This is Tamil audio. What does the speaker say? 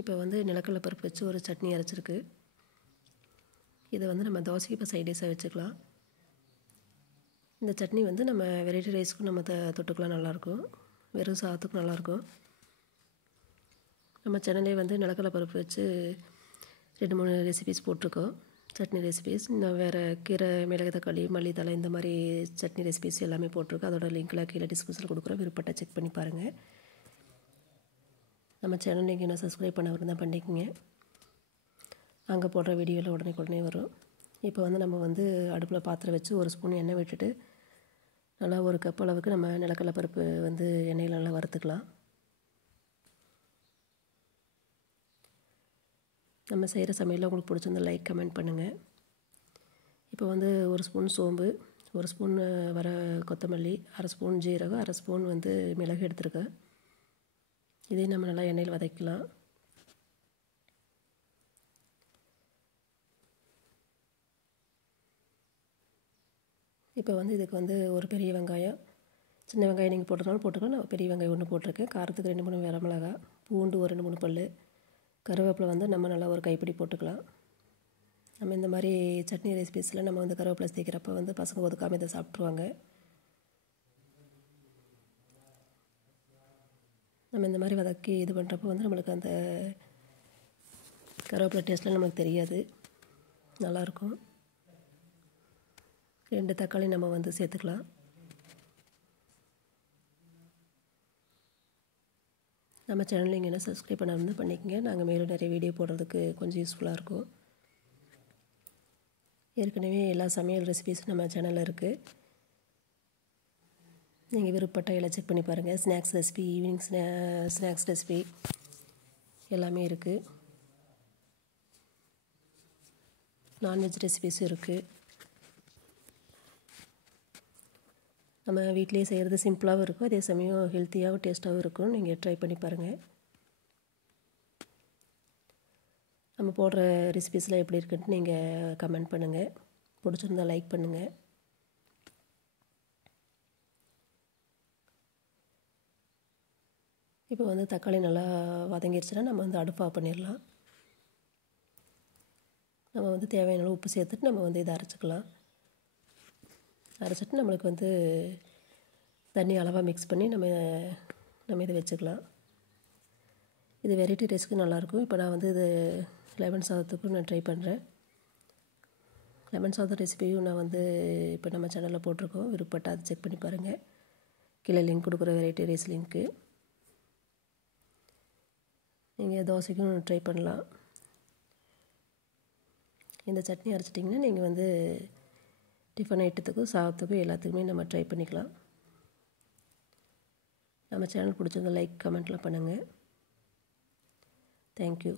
இப்போ வந்து நிலக்கடலை பருப்பு வச்சு ஒரு சட்னி அரைச்சிருக்கு. இதை வந்து நம்ம தோசைக்கு இப்போ சைட் டிஷ்ஷாக வச்சுக்கலாம். இந்த சட்னி வந்து நம்ம வெரைட்டி ரைஸ்க்கும் நம்ம தொட்டுக்கலாம், நல்லாயிருக்கும். வெறும் சாதத்துக்கும் நல்லாயிருக்கும். நம்ம சேனல்லே வந்து நிலக்கடலை பருப்பு வச்சு 2-3 ரெசிபீஸ் போட்டிருக்கோம், சட்னி ரெசிபீஸ். இன்னும் வேறு கீரை, மிளகு, தக்காளி, மல்லித்தழை இந்த மாதிரி சட்னி ரெசிபீஸ் எல்லாமே போட்டிருக்கோம். அதோட லிங்க்லாம் கீழே டிஸ்கிரிப்ஷனில் கொடுக்குறோம், விருப்பப்பட்ட செக் பண்ணி பாருங்கள். நம்ம சேனல் நீங்கள் இன்னும் சப்ஸ்கிரைப் பண்ணவர் தான் பண்ணிக்கோங்க. அங்கே போடுற வீடியோவில் உடனே வரும். இப்போ வந்து நம்ம வந்து அடுப்பில் பாத்திரம் வச்சு 1 ஸ்பூன் எண்ணெய் விட்டுட்டு நல்லா 1 கப் அளவுக்கு நம்ம நிலக்கடலை பருப்பு வந்து எண்ணெயில் நல்லா வறுத்துக்கலாம். நம்ம செய்கிற சமையலில் உங்களுக்கு பிடிச்சிருந்தா லைக், கமெண்ட் பண்ணுங்கள். இப்போ வந்து 1 ஸ்பூன் சோம்பு, 1 ஸ்பூன் வர கொத்தமல்லி, 1/2 ஸ்பூன் ஜீரகம், 1/2 ஸ்பூன் வந்து மிளகு எடுத்துருக்கேன். இதையும் நம்ம நல்லா எண்ணெயில் வதக்கலாம். இப்போ வந்து இதுக்கு வந்து ஒரு பெரிய வெங்காயம், சின்ன வெங்காயம் நீங்கள் போட்டுருந்தாலும் போட்டுக்கலாம். நான் பெரிய வெங்காயம் 1 போட்டிருக்கேன். காரத்துக்கு 2-3 வரமிளகா, பூண்டு ஒரு 2-3 பல், கருவேப்பிலை வந்து நம்ம நல்லா ஒரு கைப்பிடி போட்டுக்கலாம். நம்ம இந்த மாதிரி சட்னி ரெசிபீஸில் நம்ம வந்து கருவேப்பிலை சேர்க்குறப்ப வந்து பசங்க ஒதுக்காமல் இதை சாப்பிட்ருவாங்க. நம்ம இந்த மாதிரி வதக்கி இது பண்ணுறப்போ வந்து நம்மளுக்கு அந்த கருவேப்பிலை டேஸ்ட்லாம் நம்மளுக்கு தெரியாது, நல்லாயிருக்கும். 2 தக்காளி நம்ம வந்து சேர்த்துக்கலாம். நம்ம சேனல் நீங்கள் என்ன சப்ஸ்கிரைப் பண்ணாமல் பண்ணிக்கங்க. நாங்கள் மேலும் நிறைய வீடியோ போடுறதுக்கு கொஞ்சம் யூஸ்ஃபுல்லாக இருக்கும். ஏற்கனவே எல்லா சமையல் ரெசிபீஸும் நம்ம சேனலில் இருக்குது. நீங்கள் விருப்பப்பட்ட எல்லாம் செக் பண்ணி பாருங்கள். Snacks recipe, evening snacks recipe எல்லாமே இருக்குது. நான்வெஜ் ரெசிபீஸும் இருக்குது. நம்ம வீட்டிலேயே செய்கிறது சிம்பிளாகவும் இருக்கும், அதே சமயம் ஹெல்த்தியாகவும் டேஸ்ட்டாகவும் இருக்கும். நீங்கள் ட்ரை பண்ணி பாருங்கள். நம்ம போடுற ரெசிபீஸ்லாம் எப்படி இருக்குன்ட்டு நீங்கள் கமெண்ட் பண்ணுங்கள். பிடிச்சிருந்தால் லைக் பண்ணுங்கள். இப்போ வந்து தக்காளி நல்லா வதங்கிடுச்சுன்னா நம்ம வந்து அடுப்பு ஆஃப் பண்ணிடலாம். நம்ம வந்து தேவையான உப்பு சேர்த்துட்டு நம்ம வந்து இதை அரைச்சிக்கலாம். அரைச்சிட்டு நம்மளுக்கு வந்து தண்ணி அளவாக மிக்ஸ் பண்ணி நம்ம இதை வச்சுக்கலாம். இது வெரைட்டி ரைஸ்க்கு நல்லாயிருக்கும். இப்போ நான் வந்து இது லெமன் சாதத்துக்கும் நான் ட்ரை பண்ணுறேன். லெமன் சாதம் ரெசிபியும் நான் வந்து இப்போ நம்ம சேனலில் போட்டிருக்கோம், விருப்பப்பட்டு அதை செக் பண்ணி பாருங்கள். கீழே லிங்க் கொடுக்குற வெரைட்டி ரைஸ் லிங்க்கு. நீங்கள் தோசைக்கும் ட்ரை பண்ணலாம். இந்த சட்னி அரைச்சிட்டிங்கன்னா நீங்கள் வந்து டிஃபன் ஐட்டத்துக்கும் சாதத்துக்கும் எல்லாத்துக்குமே நம்ம ட்ரை பண்ணிக்கலாம். நம்ம சேனல் பிடிச்சிருந்தா லைக், கமெண்ட்லாம் பண்ணுங்கள். தேங்க்யூ.